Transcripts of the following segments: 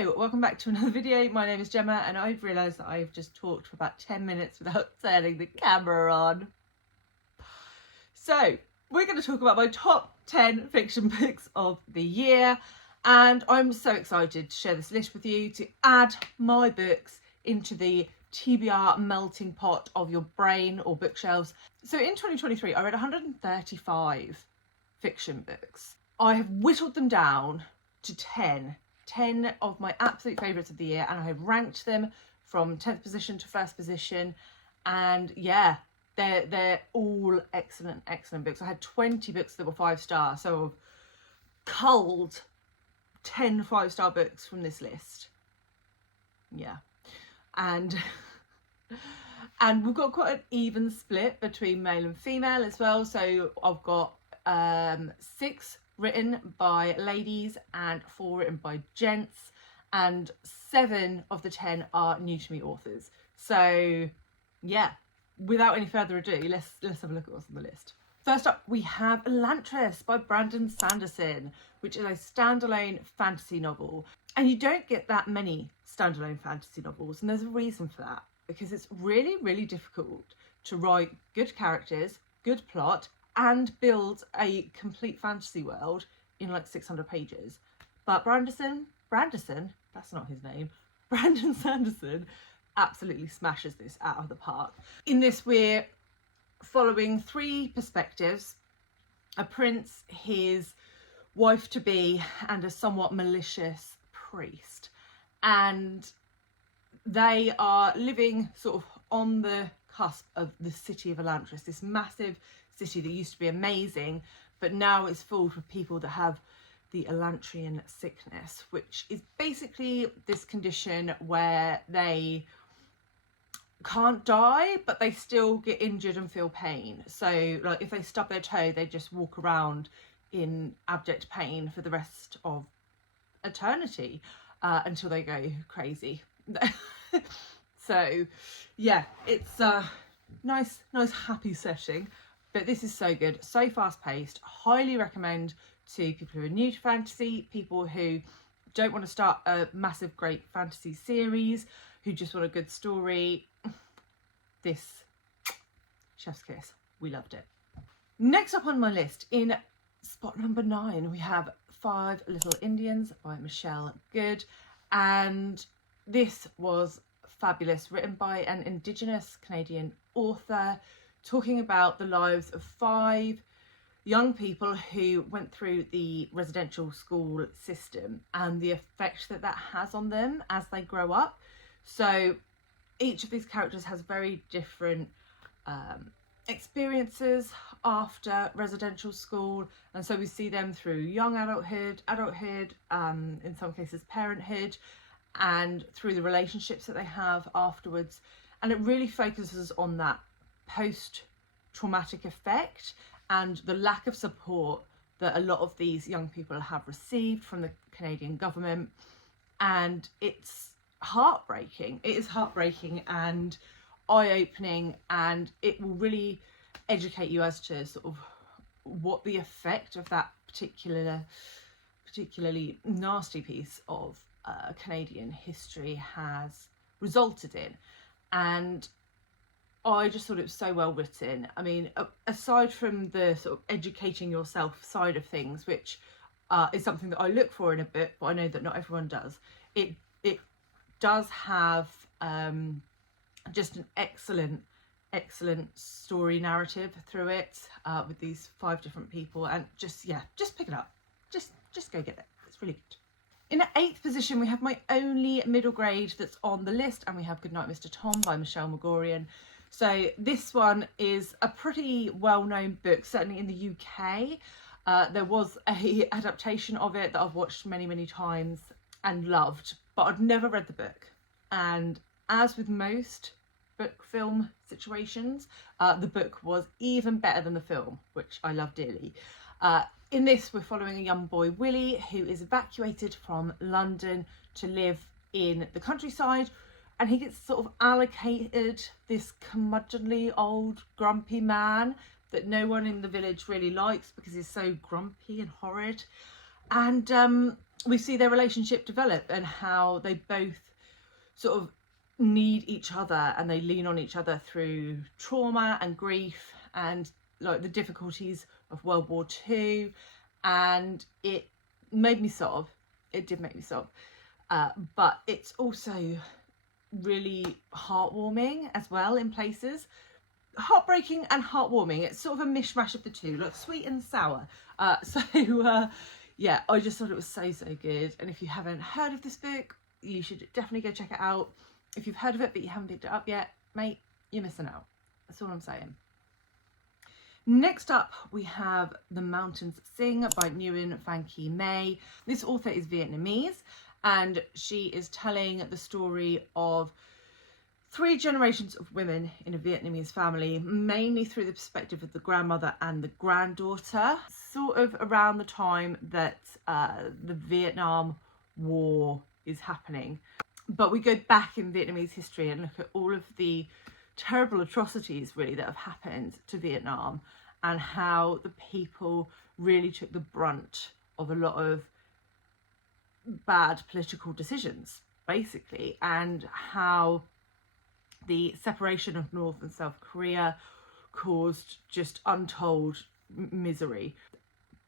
Hello, welcome back to another video. My name is Gemma and I've realised that I've just talked for about 10 minutes without turning the camera on. So, we're going to talk about my top 10 fiction books of the year, and I'm so excited to share this list with you, to add my books into the TBR melting pot of your brain or bookshelves. So in 2023 I read 135 fiction books. I have whittled them down to 10 of my absolute favourites of the year, and I have ranked them from 10th position to 1st position, and yeah, they're all excellent books. I had 20 books that were 5-star, so I've culled 10 5-star books from this list. Yeah, and we've got quite an even split between male and female as well. So I've got 6 written by ladies and 4 written by gents, and 7 of the 10 are new to me authors. So yeah, without any further ado, let's have a look at what's on the list. First up, we have Elantris by Brandon Sanderson, which is a standalone fantasy novel. And you don't get that many standalone fantasy novels, and there's a reason for that, because it's really difficult to write good characters, good plot, and build a complete fantasy world in like 600 pages. But Brandon, that's not his name, Brandon Sanderson absolutely smashes this out of the park. In this, we're following 3 perspectives: a prince, his wife-to-be, and a somewhat malicious priest. And they are living sort of on the cusp of the city of Elantris, this massive city that used to be amazing, but now it's filled with people that have the Elantrian sickness, which is basically this condition where they can't die, but they still get injured and feel pain. So like if they stub their toe, they just walk around in abject pain for the rest of eternity, until they go crazy. So yeah, it's a nice happy setting. But this is so good, so fast-paced. Highly recommend to people who are new to fantasy, people who don't want to start a massive great fantasy series, who just want a good story. This, chef's kiss. We loved it. Next up on my list, in spot number 9, we have 5 Little Indians by Michelle Good. And this was fabulous, written by an Indigenous Canadian author, talking about the lives of 5 young people who went through the residential school system and the effect that that has on them as they grow up. So each of these characters has very different experiences after residential school, and so we see them through young adulthood, in some cases parenthood, and through the relationships that they have afterwards. And it really focuses on that post-traumatic effect and the lack of support that a lot of these young people have received from the Canadian government. And it's heartbreaking. It is heartbreaking and eye-opening, and it will really educate you as to sort of what the effect of that particularly nasty piece of Canadian history has resulted in. And I just thought it was so well written. I mean, aside from the sort of educating yourself side of things, which is something that I look for in a book, but I know that not everyone does, it does have just an excellent story narrative through it, with these 5 different people. And just pick it up. Just go get it. It's really good. In 8th position, we have my only middle grade that's on the list, and we have Goodnight, Mr. Tom by Michelle Magorian. So this one is a pretty well-known book, certainly in the UK. There was a adaptation of it that I've watched many times and loved, but I'd never read the book. And as with most book film situations, the book was even better than the film, which I love dearly. In this, we're following a young boy, Willie, who is evacuated from London to live in the countryside, and he gets sort of allocated this curmudgeonly old grumpy man that no one in the village really likes because he's so grumpy and horrid. And we see their relationship develop and how they both sort of need each other and they lean on each other through trauma and grief and like the difficulties of World War II. And it made me sob. It did make me sob. But it's also really heartwarming as well in places. Heartbreaking and heartwarming. It's sort of a mishmash of the two, like sweet and sour. Yeah, I just thought it was so good. And if you haven't heard of this book, you should definitely go check it out. If you've heard of it but you haven't picked it up yet, mate, you're missing out. That's all I'm saying. Next up, we have The Mountains Sing by Nguyen, Phan. This author is Vietnamese, and she is telling the story of 3 generations of women in a Vietnamese family, mainly through the perspective of the grandmother and the granddaughter, sort of around the time that the Vietnam War is happening. But we go back in Vietnamese history and look at all of the terrible atrocities really that have happened to Vietnam and how the people really took the brunt of a lot of bad political decisions, basically, and how the separation of North and South Korea caused just untold misery.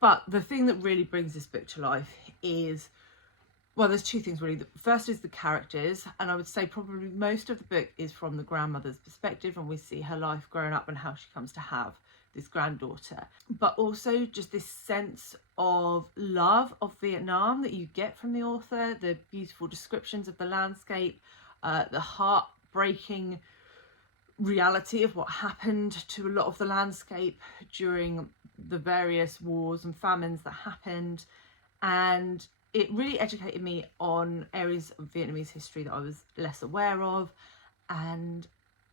But the thing that really brings this book to life is, well, there's 2 things really. The first is the characters, and I would say probably most of the book is from the grandmother's perspective, and we see her life growing up and how she comes to have this granddaughter. But also just this sense of love of Vietnam that you get from the author, the beautiful descriptions of the landscape, the heartbreaking reality of what happened to a lot of the landscape during the various wars and famines that happened. And it really educated me on areas of Vietnamese history that I was less aware of. And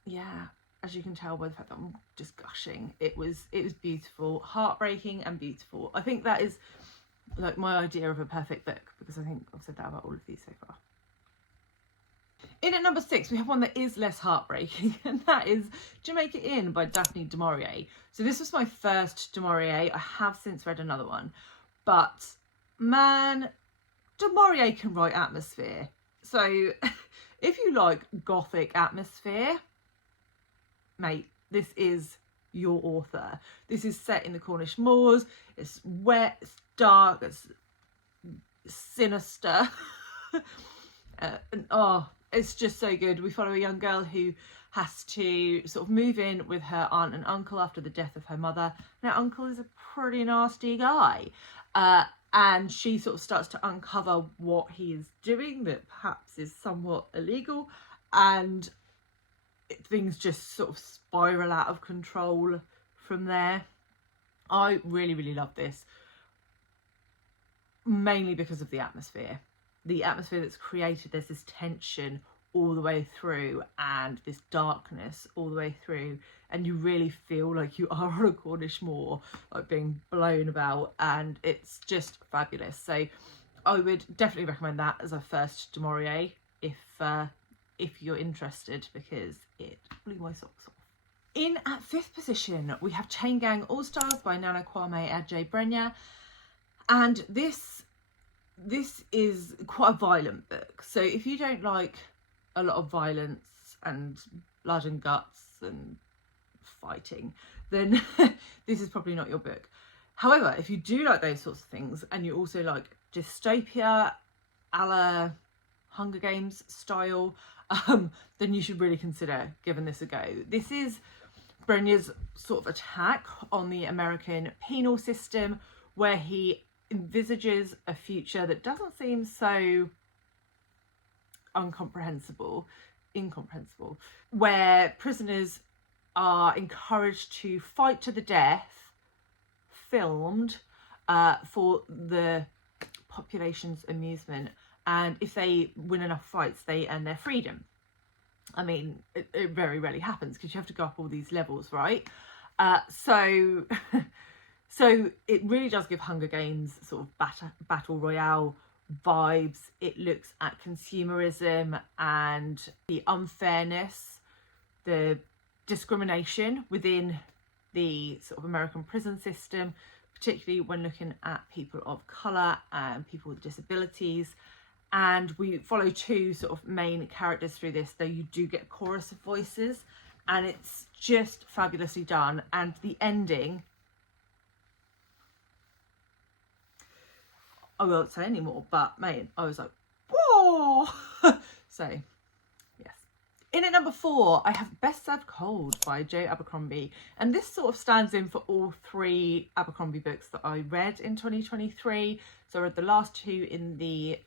yeah, as you can tell by the fact that I'm just gushing, it was beautiful, heartbreaking and beautiful. I think that is like my idea of a perfect book, because I think I've said that about all of these so far. In at number 6, we have one that is less heartbreaking, and that is Jamaica Inn by Daphne du Maurier. So this was my first du Maurier. I have since read another one, but man, du Maurier can write atmosphere. So if you like gothic atmosphere, mate, this is your author. This is set in the Cornish moors. It's wet, it's dark, it's sinister. It's just so good. We follow a young girl who has to sort of move in with her aunt and uncle after the death of her mother. Now, uncle is a pretty nasty guy. And she sort of starts to uncover what he is doing that perhaps is somewhat illegal. And things just sort of spiral out of control from there. I really love this, mainly because of the atmosphere. The atmosphere that's created. There's this tension all the way through and this darkness all the way through, and you really feel like you are on a Cornish moor, like being blown about, and it's just fabulous. So I would definitely recommend that as a first du Maurier if you're interested, because it blew my socks off. In at 5th position, we have Chain Gang All Stars by Nana Kwame Adjei-Brenyah, and this is quite a violent book. So if you don't like a lot of violence and blood and guts and fighting, then this is probably not your book. However, if you do like those sorts of things and you also like dystopia a la Hunger Games style, then you should really consider giving this a go. This is Brenyah's sort of attack on the American penal system, where he envisages a future that doesn't seem so incomprehensible, where prisoners are encouraged to fight to the death, filmed for the population's amusement, and if they win enough fights they earn their freedom. I mean, it very rarely happens because you have to go up all these levels, right? So it really does give Hunger Games sort of battle royale vibes. It looks at consumerism and the unfairness, the discrimination within the sort of American prison system, particularly when looking at people of colour and people with disabilities. And we follow two sort of main characters through this, though you do get a chorus of voices, and it's just fabulously done. And the ending, I won't say anymore, but man, I was like, whoa. So yes. In at number 4, I have Best Served Cold by Abercrombie, and this sort of stands in for all 3 Abercrombie books that I read in 2023. So I read the last 2 in the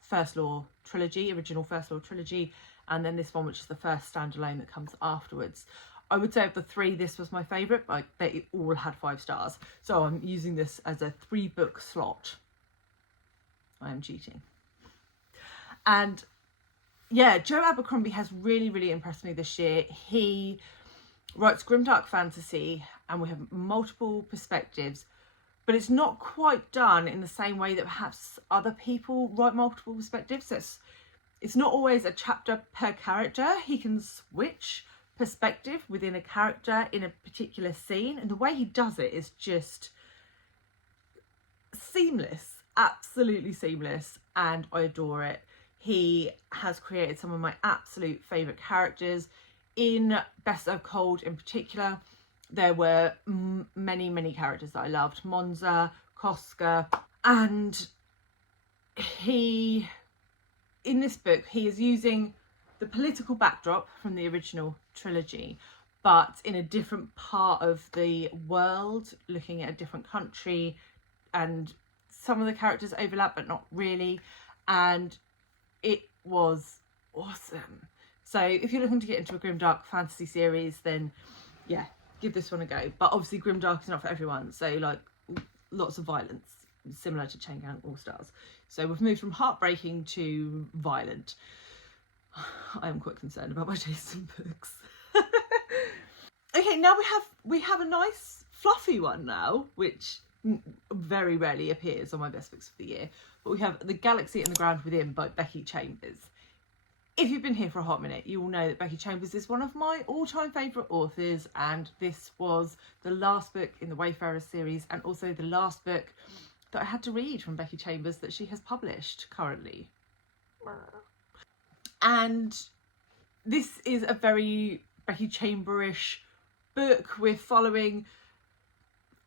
First Law trilogy, original First Law trilogy, and then this one, which is the first standalone that comes afterwards. I would say of the 3, this was my favourite, but they all had 5 stars. So I'm using this as a 3-book slot. I am cheating. And yeah, Joe Abercrombie has really, really impressed me this year. He writes grimdark fantasy, and we have multiple perspectives, but it's not quite done in the same way that perhaps other people write multiple perspectives. So it's not always a chapter per character. He can switch perspective within a character in a particular scene, and the way he does it is just seamless, absolutely seamless, and I adore it. He has created some of my absolute favourite characters. In Best of Cold in particular, there were many characters that I loved. Monza, Koska, and in this book, he is using the political backdrop from the original trilogy, but in a different part of the world, looking at a different country, and some of the characters overlap, but not really. And it was awesome. So if you're looking to get into a grimdark fantasy series, then yeah, give this one a go. But obviously grimdark is not for everyone, so like lots of violence, similar to Chain Gang All Stars. So we've moved from heartbreaking to violent. I am quite concerned about my taste in books. Okay, now we have a nice fluffy one now, which very rarely appears on my best books of the year. But we have The Galaxy and the Ground Within by Becky Chambers. If you've been here for a hot minute, you will know that Becky Chambers is one of my all-time favourite authors, and this was the last book in the Wayfarer series, and also the last book that I had to read from Becky Chambers that she has published currently. And this is a very Becky Chamberish book. We're following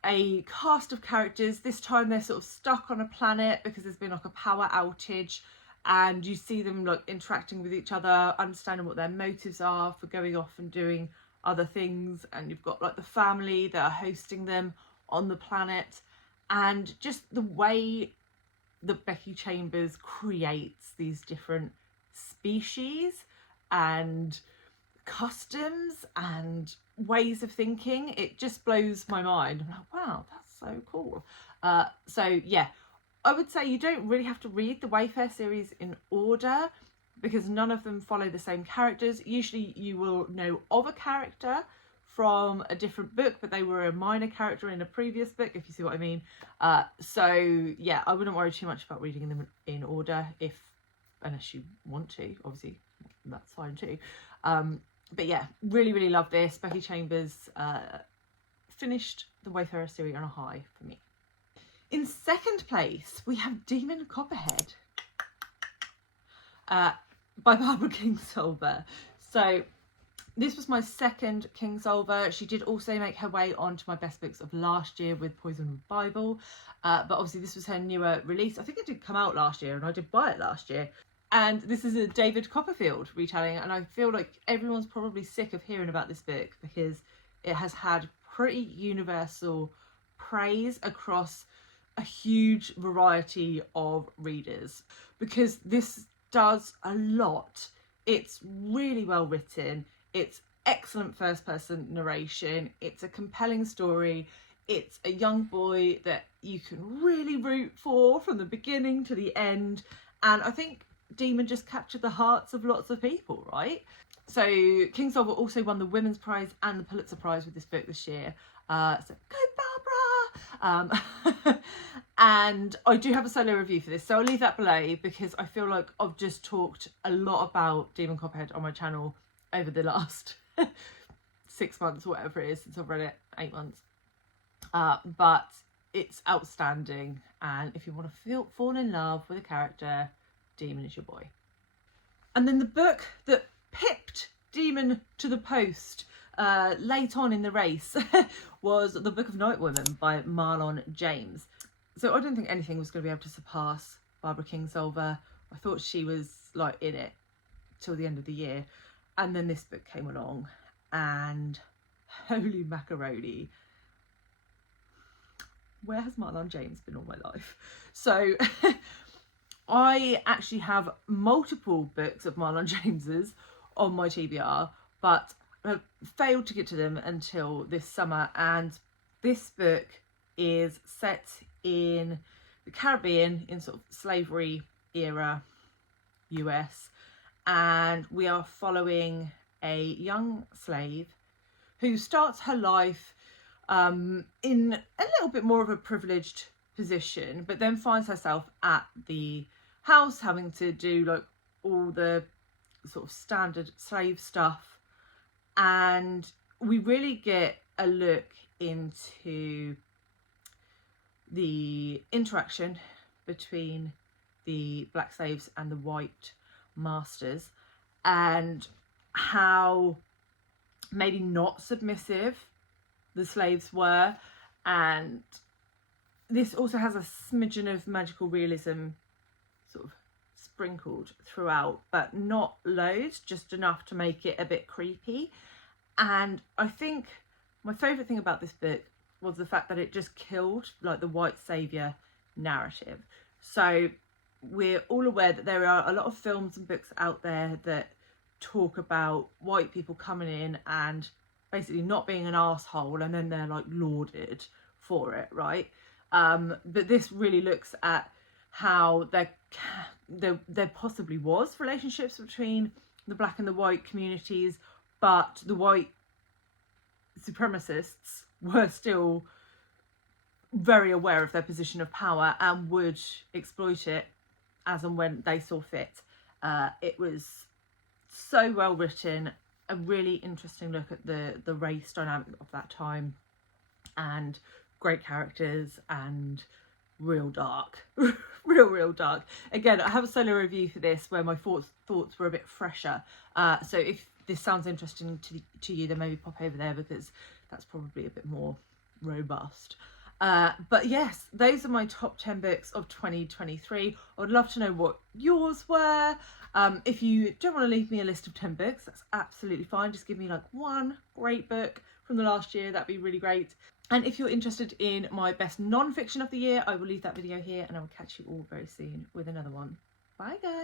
a cast of characters. This time they're sort of stuck on a planet because there's been like a power outage, and you see them like interacting with each other, understanding what their motives are for going off and doing other things. And you've got like the family that are hosting them on the planet, and just the way that Becky Chambers creates these different species and customs and ways of thinking, it just blows my mind. I'm like, wow, that's so cool. So yeah, I would say you don't really have to read the Wayfarer series in order, because none of them follow the same characters. Usually you will know of a character from a different book, but they were a minor character in a previous book, if you see what I mean. So yeah, I wouldn't worry too much about reading them in order, unless you want to, obviously that's fine too. But yeah, really love this. Becky Chambers finished the Wayfarer series on a high for me. In second place, we have Demon Copperhead by Barbara Kingsolver. So this was my second Kingsolver. She did also make her way onto my best books of last year with Poison Bible, but obviously this was her newer release. I think it did come out last year, and I did buy it last year. And this is a David Copperfield retelling, and I feel like everyone's probably sick of hearing about this book because it has had pretty universal praise across a huge variety of readers, because this does a lot. It's really well written, it's excellent first person narration, it's a compelling story, it's a young boy that you can really root for from the beginning to the end, and I think Demon just captured the hearts of lots of people, right? So Kingsolver also won the Women's Prize and the Pulitzer Prize with this book this year. So go Barbara! And I do have a solo review for this, so I'll leave that below, because I feel like I've just talked a lot about Demon Copperhead on my channel over the last 6 months, whatever it is, since I've read it, 8 months. but it's outstanding, and if you want to fall in love with a character, Demon is your boy. And then the book that pipped Demon to the post late on in the race was The Book of Night Women by Marlon James. So I didn't think anything was going to be able to surpass Barbara Kingsolver. I thought she was like in it till the end of the year, and then this book came along, and holy macaroni, where has Marlon James been all my life? So I actually have multiple books of Marlon James's on my TBR, but have failed to get to them until this summer. And this book is set in the Caribbean, in sort of slavery era US, and we are following a young slave who starts her life in a little bit more of a privileged position, but then finds herself at the house having to do like all the sort of standard slave stuff. And we really get a look into the interaction between the black slaves and the white masters, and how maybe not submissive the slaves were. And this also has a smidgen of magical realism sort of sprinkled throughout, but not loads, just enough to make it a bit creepy. And I think my favourite thing about this book was the fact that it just killed like the white saviour narrative. So we're all aware that there are a lot of films and books out there that talk about white people coming in and basically not being an asshole, and then they're like lauded for it, right? But this really looks at how there possibly was relationships between the black and the white communities, but the white supremacists were still very aware of their position of power and would exploit it as and when they saw fit. It was so well written, a really interesting look at the race dynamic of that time, and great characters, and real dark. real dark. Again, I have a solo review for this where my thoughts were a bit fresher, so if this sounds interesting to you, then maybe pop over there, because that's probably a bit more robust. But yes, those are my top 10 books of 2023. I would love to know what yours were. If you don't want to leave me a list of 10 books, that's absolutely fine. Just give me like one great book from the last year. That'd be really great. And if you're interested in my best non-fiction of the year, I will leave that video here, and I will catch you all very soon with another one. Bye guys.